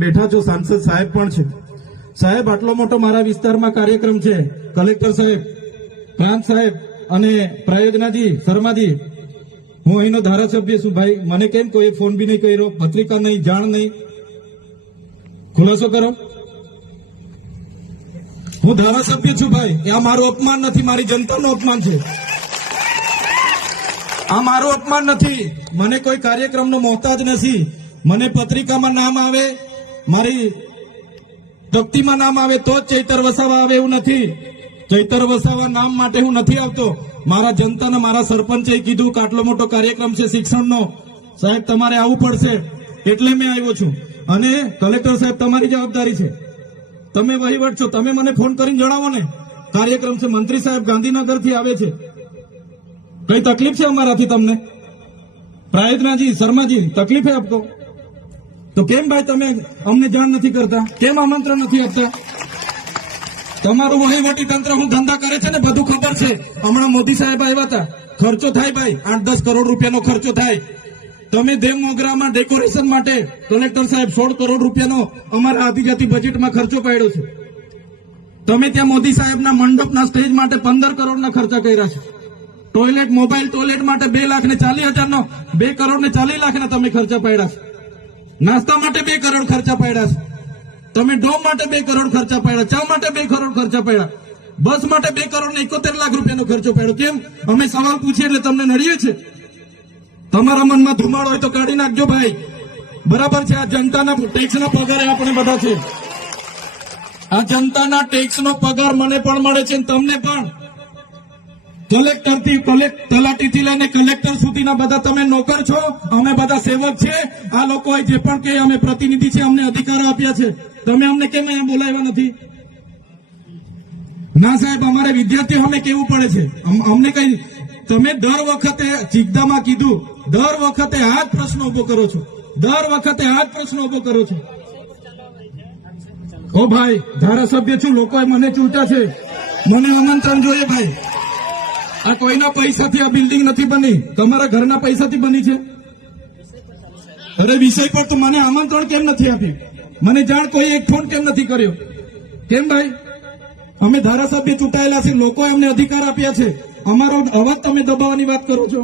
બેઠા છો, સાંસદ સાહેબ પણ છે. સાહેબ, આટલો મોટો મારા વિસ્તારમાં કાર્યક્રમ છે, કલેક્ટર સાહેબ, પ્રાંત સાહેબ અને પ્રાયોજનાજી, શર્માજી, હું અહીંનો ધારાસભ્ય છું ભાઈ. મને કેમ કોઈ ફોન બી નહીં કર્યો, પત્રિકા નહીં, જાણ નહીં, ખુલાસો કરો. હું ધારાસભ્ય છું ભાઈ. આ મારું અપમાન નથી, મારી જનતાનું અપમાન છે. આ મારું અપમાન નથી. મને કોઈ કાર્યક્રમનો મોહતાજ નથી. મને પત્રિકામાં નામ આવે, મારી તકતીમાં નામ આવે તો જ ચૈતર વસાવા આવે એવું નથી. ચૈતર વસાવા નામ માટે હું નથી આવતો. મારા જનતાને મારા સરપંચે કીધું કે આટલો મોટો કાર્યક્રમ છે શિક્ષણનો, સાહેબ તમારે આવવું પડશે, એટલે મેં આવ્યો છું. અને કલેક્ટર સાહેબ, તમારી જવાબદારી છે, તમે વહીવટ છો, તમે મને ફોન કરીને જણાવો ને કાર્યક્રમ છે. મંત્રી સાહેબ ગાંધીનગરથી આવે છે, કઈ તકલીફ છે અમારાથી તમને? પ્રાયોજનાજી, શર્માજી, તકલીફ હે આપકો? તો કેમ ભાઈ તમે અમને જાણ નથી કરતા? કેમ આમંત્રણ નથી આપતા? તમારું વહીવટી તંત્ર હું ધંધા કરે છે ને બધું ખબર છે. હમણાં મોદી સાહેબ આવ્યા હતા, ખર્ચો થાય ભાઈ, 8-10 કરોડ રૂપિયાનો ખર્ચો થાય. તમે દેવ મોગરામાં ડેકોરેશન માટે કલેક્ટર સાહેબ 16 કરોડ રૂપિયાનો અમારા આદિજાતિ બજેટમાં ખર્ચો પાડ્યો છે. તમે ત્યાં મોદી સાહેબના મંડપના સ્ટેજ માટે 15 કરોડના ખર્ચા કર્યા છે. ટોયલેટ, મોબાઈલ ટોયલેટ માટે 2,40,000નો 2 કરોડ ને 40 લાખના તમે ખર્ચા પાડ્યા છે. નાસ્તા માટે 2 કરોડ ખર્ચા પાડ્યા છે. તમે ડોમ માટે 2 કરોડ ખર્ચા પાડ્યા, ચા માટે 2 કરોડ ખર્ચા પાડ્યા, બસ માટે 2 કરોડ ને 71 લાખ રૂપિયાનો ખર્ચો પાડ્યો. કેમ? અમે સવાલ પૂછીએ એટલે તમને નડીએ છે? તમારા મનમાં ધુમાડો હોય તો કાઢી નાખજો ભાઈ. બરાબર છે, આ જનતાના ટેક્સના પગારે આપણે બધા છે. આ જનતાના ટેક્સનો પગાર મને પણ મળે છે, તમને પણ. કલેક્ટરથી તલાટીથી લઈને કલેક્ટર સુધીના બધા તમે નોકર છો, અમે બધા સેવક છે. આ લોકોએ જે પણ કે અમે પ્રતિનિધિ છે, અમને અધિકારો આપ્યા છે. તમે અમને કેમ અહીંયા બોલાવ્યા નથી? ના સાહેબ, અમારે વિદ્યાર્થીઓ અમે કેવું પડે છે. અમને કઈ, તમે દર વખતે ચિકદામાં કીધું, દર વખતે આ જ પ્રશ્ન ઉભો કરો છો, દર વખતે આ જ પ્રશ્ન ઉભો કરો છો. ઓ ભાઈ, ધારાસભ્ય છું, લોકોએ મને ચૂંટ્યા છે, મને આમંત્રણ જોઈએ ભાઈ. આ કોઈના પૈસાથી આ બિલ્ડિંગ નથી બની, તમારા ઘરના પૈસાથી બની છે. અરે વિષય પર તો મને આમંત્રણ કેમ નથી આપ્યું? મને જાણ કોઈ એક ફોન કેમ નથી કર્યો? કેમ ભાઈ? અમે ધારાસભ્ય ચૂંટાયેલા છે, લોકોએ અમને અધિકાર આપ્યા છે, અમારો અવાજ તમે દબાવવાની વાત કરો છો.